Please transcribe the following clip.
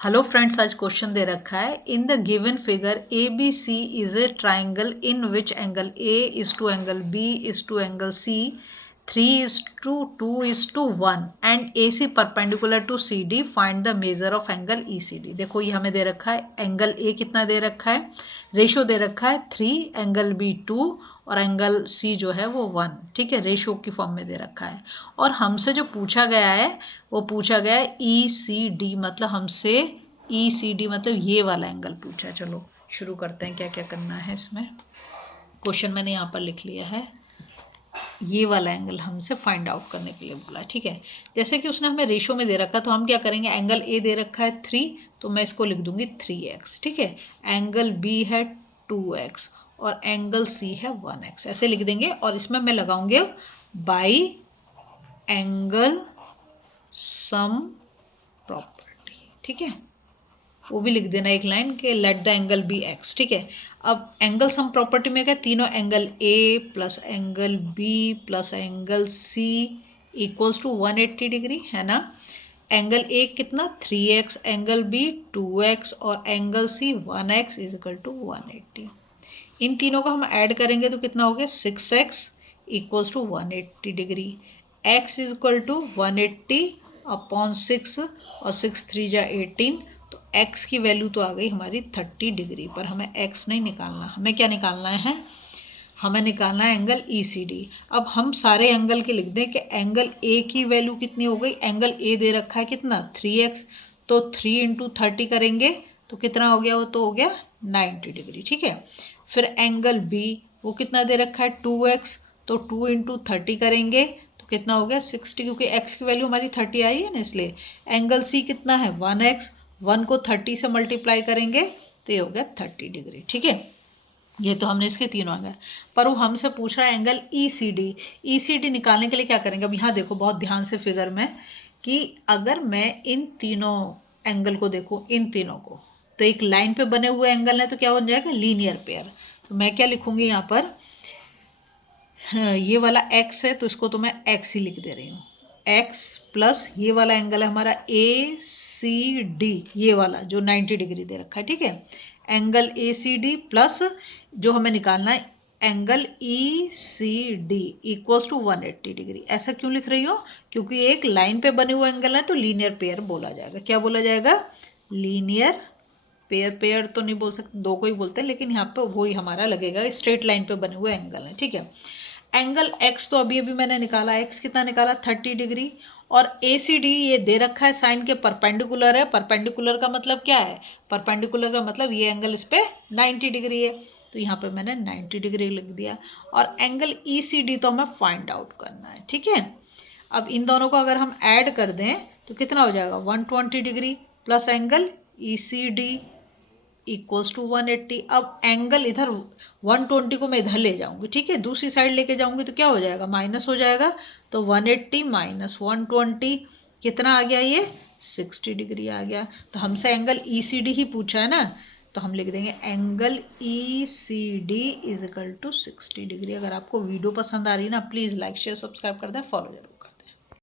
Hello friends, आज question दे रखा है in the given figure A B C is a triangle in which angle A is to angle B is to angle C 3:2:1 and A C perpendicular to C D, find the measure of angle E C D. देखो ये हमें दे रखा है angle ए कितना दे रखा है, ratio दे रखा है 3, एंगल बी 2 और एंगल सी जो है वो 1। ठीक है, रेशो की फॉर्म में दे रखा है। और हमसे जो पूछा गया है वो पूछा गया है ई सी डी, मतलब हमसे ई सी डी मतलब ये वाला एंगल पूछा। चलो शुरू करते हैं, क्या क्या करना है इसमें। क्वेश्चन मैंने यहाँ पर लिख लिया है, ये वाला एंगल हमसे फाइंड आउट करने के लिए बोला। ठीक है, जैसे कि उसने हमें रेशो में दे रखा, तो हम क्या करेंगे, एंगल ए दे रखा है 3, तो मैं इसको लिख दूंगी 3x। ठीक है, एंगल बी है 2x और एंगल सी है 1x, ऐसे लिख देंगे। और इसमें मैं लगाऊंगे बाई एंगल सम प्रॉपर्टी। ठीक है, वो भी लिख देना एक लाइन के let the angle B x. ठीक है, अब एंगल सम प्रॉपर्टी में क्या, तीनों angle A plus angle B plus angle C equals to 180 degree है ना। एंगल ए कितना 3x, एंगल बी 2x और angle C 1x is equal to 180। इन तीनों को हम ऐड करेंगे तो कितना हो गया 6x equals to 180 degree. x is equal to 180 upon 6 और 6 3 जा 18, तो x की वैल्यू तो आ गई हमारी 30 डिग्री। पर हमें x नहीं निकालना, हमें क्या निकालना है, हमें निकालना है एंगल ई सी डी। अब हम सारे एंगल के लिख दें कि एंगल ए की वैल्यू कितनी हो गई, एंगल ए दे रखा है कितना 3x, तो 3 इंटू 30 करेंगे तो कितना हो गया, वो तो हो गया 90 डिग्री। ठीक है, फिर एंगल बी वो कितना दे रखा है 2x, तो 2 इंटू 30 करेंगे तो कितना हो गया 60, क्योंकि x की वैल्यू हमारी 30 आई है ना इसलिए। एंगल सी कितना है 1x, 1 को 30 से मल्टीप्लाई करेंगे तो ये हो गया 30 डिग्री। ठीक है, ये तो हमने इसके तीनों एंगल, पर वो हमसे पूछ रहा है एंगल ई सी डी। ई सी डी निकालने के लिए क्या करेंगे, अब यहाँ देखो बहुत ध्यान से फिगर में कि अगर मैं इन तीनों एंगल को देखूँ, इन तीनों को, तो एक लाइन पे बने हुए एंगल है तो क्या हो जाएगा लीनियर पेयर। तो मैं क्या लिखूंगी यहाँ पर, ये वाला x है तो इसको तो मैं x ही लिख दे रही हूँ, x प्लस ये वाला एंगल है हमारा ए सी डी, ये वाला जो 90 डिग्री दे रखा है। ठीक है, angle A C D plus जो हमें निकालना है angle E C D equals to 180 degree. ऐसा क्यों लिख रही हो, क्योंकि एक लाइन पे बने हुए एंगल है तो लीनियर पेयर बोला जाएगा। क्या बोला जाएगा, लीनियर पेयर। पेयर तो नहीं बोल सकते, दो को ही बोलते हैं, लेकिन यहाँ पे वही हमारा लगेगा, स्ट्रेट लाइन पे बने हुए एंगल है। ठीक है, एंगल x तो अभी अभी मैंने निकाला, x कितना निकाला 30 डिग्री, और ए सी डी ये दे रखा है साइन के परपेंडिकुलर है। परपेंडिकुलर का मतलब क्या है, परपेंडिकुलर का मतलब ये एंगल इस पे 90 डिग्री है, तो यहाँ पे मैंने 90 डिग्री लिख दिया। और एंगल ई सी डी तो हमें फाइंड आउट करना है। ठीक है, अब इन दोनों को अगर हम ऐड कर दें तो कितना हो जाएगा 120 degree plus angle E C D equals to 180। अब एंगल इधर 120 को मैं इधर ले जाऊंगी, ठीक है, दूसरी साइड लेके जाऊंगी तो क्या हो जाएगा, माइनस हो जाएगा। तो 180 माइनस 120 कितना आ गया, ये 60 डिग्री आ गया। तो हमसे एंगल ई सी डी ही पूछा है ना, तो हम लिख देंगे angle E C D is equal to 60 degree. अगर आपको वीडियो पसंद आ रही है ना, प्लीज़ लाइक शेयर सब्सक्राइब कर दें, फॉलो जरूर।